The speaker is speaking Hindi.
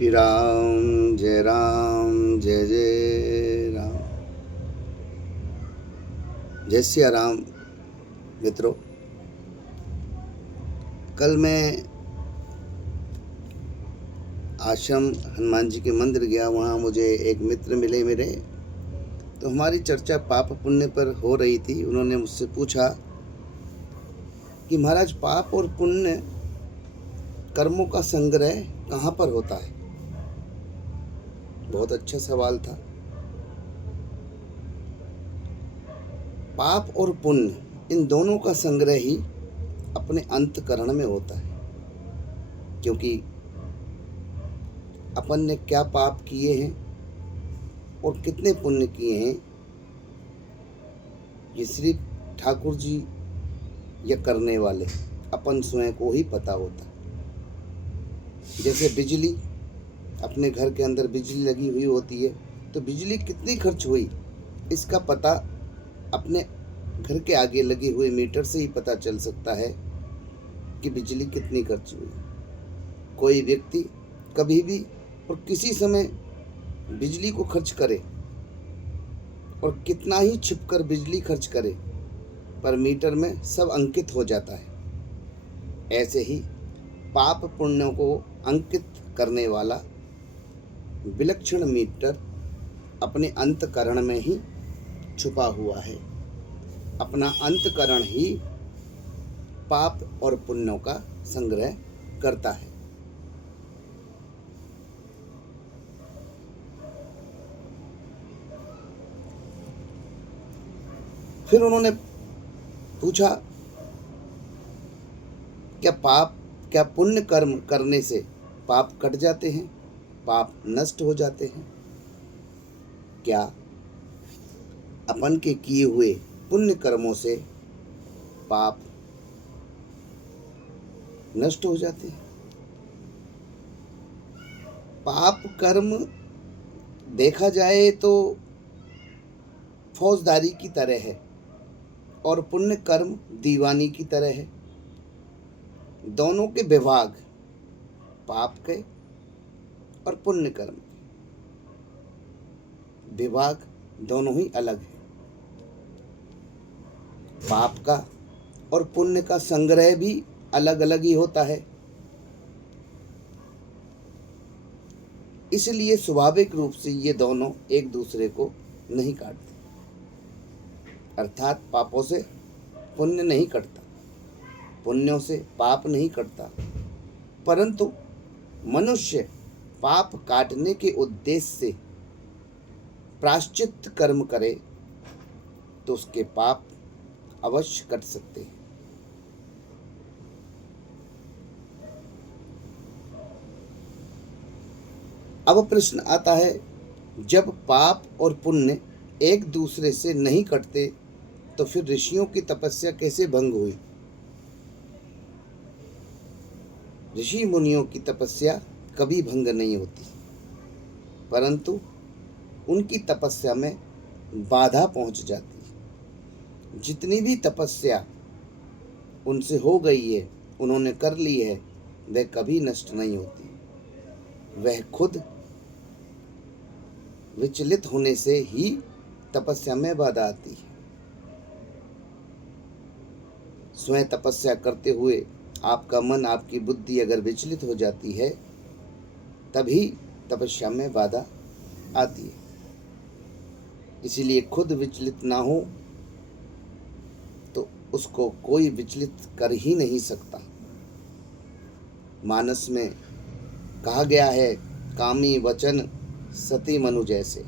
श्री राम जय जय राम। जय सिया राम। मित्रों, कल मैं आश्रम हनुमान जी के मंदिर गया। वहाँ मुझे एक मित्र मिले मेरे, तो हमारी चर्चा पाप पुण्य पर हो रही थी। उन्होंने मुझसे पूछा कि महाराज, पाप और पुण्य कर्मों का संग्रह कहाँ पर होता है? बहुत अच्छा सवाल था। पाप और पुण्य इन दोनों का संग्रह ही अपने अंतःकरण में होता है, क्योंकि अपन ने क्या पाप किए हैं और कितने पुण्य किए हैं, ये सिर्फ ठाकुर जी या करने वाले अपन स्वयं को ही पता होता है। जैसे बिजली, अपने घर के अंदर बिजली लगी हुई होती है, तो बिजली कितनी खर्च हुई इसका पता अपने घर के आगे लगे हुए मीटर से ही पता चल सकता है कि बिजली कितनी खर्च हुई। कोई व्यक्ति कभी भी और किसी समय बिजली को खर्च करे और कितना ही छिपकर बिजली खर्च करे, पर मीटर में सब अंकित हो जाता है। ऐसे ही पाप पुण्यों को अंकित करने वाला विलक्षण मीटर अपने अंतःकरण में ही छुपा हुआ है। अपना अंतःकरण ही पाप और पुण्यों का संग्रह करता है। फिर उन्होंने पूछा, क्या पुण्य कर्म करने से पाप कट जाते हैं, पाप नष्ट हो जाते हैं? क्या अपन के किए हुए पुण्य कर्मों से पाप नष्ट हो जाते हैं? पाप कर्म देखा जाए तो फौजदारी की तरह है और पुण्य कर्म दीवानी की तरह है। दोनों के विभाग, पाप के और पुण्य कर्म के विभाग दोनों ही अलग है। पाप का और पुण्य का संग्रह भी अलग अलग ही होता है। इसलिए स्वाभाविक रूप से ये दोनों एक दूसरे को नहीं काटते, अर्थात पापों से पुण्य नहीं कटता, पुण्यों से पाप नहीं कटता। परंतु मनुष्य पाप काटने के उद्देश्य से प्रायश्चित कर्म करे तो उसके पाप अवश्य कट सकते हैं। अब प्रश्न आता है, जब पाप और पुण्य एक दूसरे से नहीं कटते तो फिर ऋषियों की तपस्या कैसे भंग हुई? ऋषि मुनियों की तपस्या कभी भंग नहीं होती, परंतु उनकी तपस्या में बाधा पहुंच जाती है। जितनी भी तपस्या उनसे हो गई है, उन्होंने कर ली है, वह कभी नष्ट नहीं होती। वह खुद विचलित होने से ही तपस्या में बाधा आती है। स्वयं तपस्या करते हुए आपका मन, आपकी बुद्धि अगर विचलित हो जाती है, तभी तपस्या में बाधा आती है। इसीलिए खुद विचलित ना हो तो उसको कोई विचलित कर ही नहीं सकता। मानस में कहा गया है, कामी वचन सती मनु जैसे।